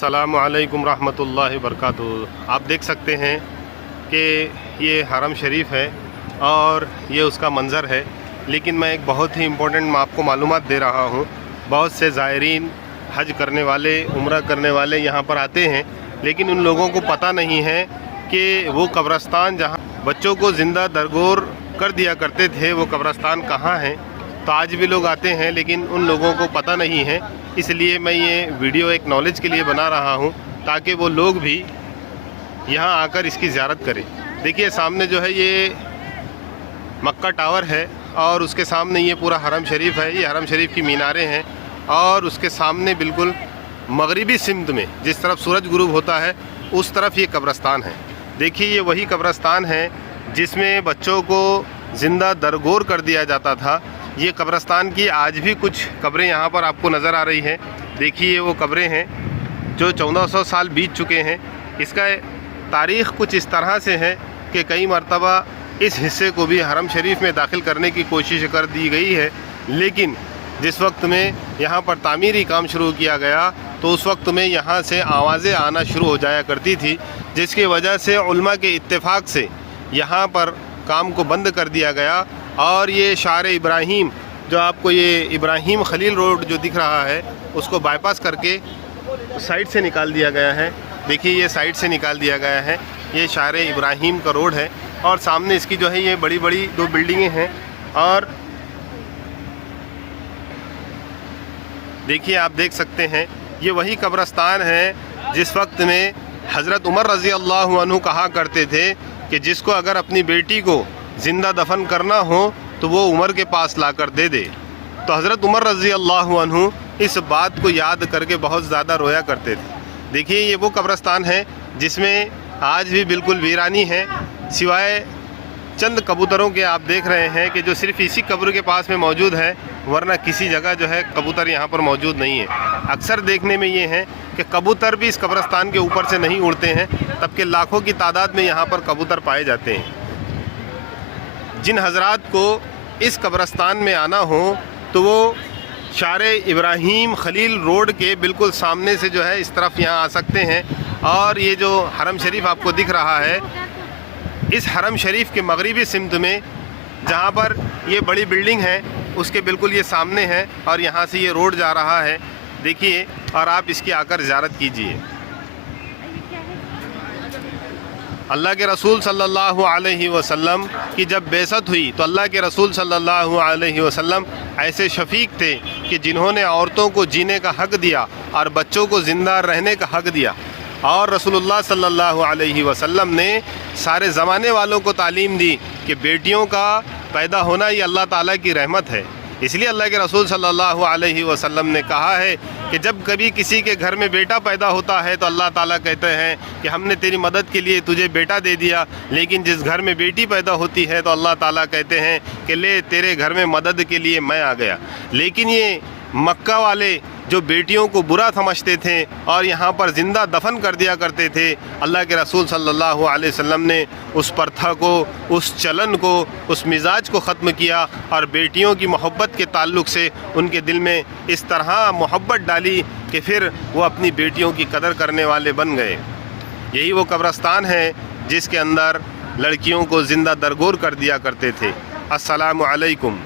अस्सलामु अलैकुम रहमतुल्लाहि वबरकातुहू। आप देख सकते हैं कि ये हरम शरीफ है और ये उसका मंज़र है। लेकिन मैं एक बहुत ही इम्पोर्टेंट आपको मालूमात दे रहा हूँ। बहुत से ज़ायरीन हज करने वाले, उम्रा करने वाले यहाँ पर आते हैं, लेकिन उन लोगों को पता नहीं है कि वो कब्रस्तान जहाँ बच्चों को ज़िंदा दरगोर कर दिया करते थे, वो कब्रस्तान कहाँ है। तो आज भी लोग आते हैं, लेकिन उन लोगों को पता नहीं है। इसलिए मैं ये वीडियो एक नॉलेज के लिए बना रहा हूँ, ताकि वो लोग भी यहाँ आकर इसकी ज़ियारत करें। देखिए सामने जो है ये मक्का टावर है और उसके सामने ये पूरा हरम शरीफ है। ये हरम शरीफ की मीनारें हैं और उसके सामने बिल्कुल मगरिबी सिमत में जिस तरफ सूरज गुरूब होता है उस तरफ ये कब्रस्तान है। देखिए ये वही कब्रस्तान है जिसमें बच्चों को ज़िंदा दरगोर कर दिया जाता था। ये कब्रस्तान की आज भी कुछ कब्रें यहाँ पर आपको नज़र आ रही हैं। देखिए वो कब्रें हैं जो 1400 साल बीत चुके हैं। इसका तारीख़ कुछ इस तरह से है कि कई मरतबा इस हिस्से को भी हरम शरीफ में दाखिल करने की कोशिश कर दी गई है, लेकिन जिस वक्त में यहाँ पर तामीरी काम शुरू किया गया तो उस वक्त में यहाँ से आवाज़ें आना शुरू हो जाया करती थी, जिसकी वजह से उलमा के इत्तेफाक से यहाँ पर काम को बंद कर दिया गया। और ये शार इब्राहीम, जो आपको ये इब्राहीम खलील रोड जो दिख रहा है, उसको बाईपास करके साइड से निकाल दिया गया है। देखिए ये साइड से निकाल दिया गया है। ये शार इब्राहीम का रोड है और सामने इसकी जो है ये बड़ी बड़ी दो बिल्डिंगें हैं। और देखिए आप देख सकते हैं ये वही कब्रस्तान है जिस वक्त में हज़रत उमर रज़ी अल्लाह अन्हु कहा करते थे कि जिसको अगर अपनी बेटी को ज़िंदा दफन करना हो तो वो उमर के पास लाकर दे दे। तो हज़रत उमर रज़ी अल्लाह अन्हु इस बात को याद करके बहुत ज़्यादा रोया करते थे। देखिए ये वो कब्रस्तान है जिसमें आज भी बिल्कुल वीरानी है, सिवाय चंद कबूतरों के आप देख रहे हैं कि जो सिर्फ़ इसी कब्र के पास में मौजूद है, वरना किसी जगह जो है कबूतर यहाँ पर मौजूद नहीं है। अक्सर देखने में ये है कि कबूतर भी इस कब्रस्तान के ऊपर से नहीं उड़ते हैं, तब के लाखों की तादाद में यहाँ पर कबूतर पाए जाते हैं। जिन हजरात को इस कब्रस्तान में आना हो तो वो शार इब्राहीम खलील रोड के बिल्कुल सामने से जो है इस तरफ यहाँ आ सकते हैं। और ये जो हरम शरीफ आपको दिख रहा है, इस हरम शरीफ के मगरिबी सिमत में जहाँ पर ये बड़ी बिल्डिंग है उसके बिल्कुल ये सामने है और यहाँ से ये रोड जा रहा है। देखिए और आप इसकी आकर ज़ियारत कीजिए। अल्लाह के रसूल सल्लल्लाहु अलैहि वसल्लम की जब बेइज्जत हुई तो अल्लाह के रसूल सल्लल्लाहु अलैहि वसल्लम ऐसे शफीक थे कि जिन्होंने औरतों को जीने का हक़ दिया और बच्चों को ज़िंदा रहने का हक़ दिया। और रसूलुल्लाह सल्लल्लाहु अलैहि वसल्लम ने सारे ज़माने वालों को तालीम दी कि बेटियों का पैदा होना ये अल्लाह ताला की रहमत है। इसलिए अल्लाह के रसूल सल्लल्लाहु अलैहि वसल्लम ने कहा है कि जब कभी किसी के घर में बेटा पैदा होता है तो अल्लाह ताला कहते हैं कि हमने तेरी मदद के लिए तुझे बेटा दे दिया, लेकिन जिस घर में बेटी पैदा होती है तो अल्लाह ताला कहते हैं कि ले तेरे घर में मदद के लिए मैं आ गया। लेकिन ये मक्का वाले जो बेटियों को बुरा समझते थे और यहाँ पर ज़िंदा दफन कर दिया करते थे, अल्लाह के रसूल सल्लल्लाहु अलैहि वसल्लम ने उस प्रथा को, उस चलन को, उस मिजाज को ख़त्म किया और बेटियों की मोहब्बत के ताल्लुक़ से उनके दिल में इस तरह मोहब्बत डाली कि फिर वो अपनी बेटियों की कदर करने वाले बन गए। यही वो कब्रस्तान है जिसके अंदर लड़कियों को ज़िंदा दरगोर कर दिया करते थे। अस्सलामु अलैकुम।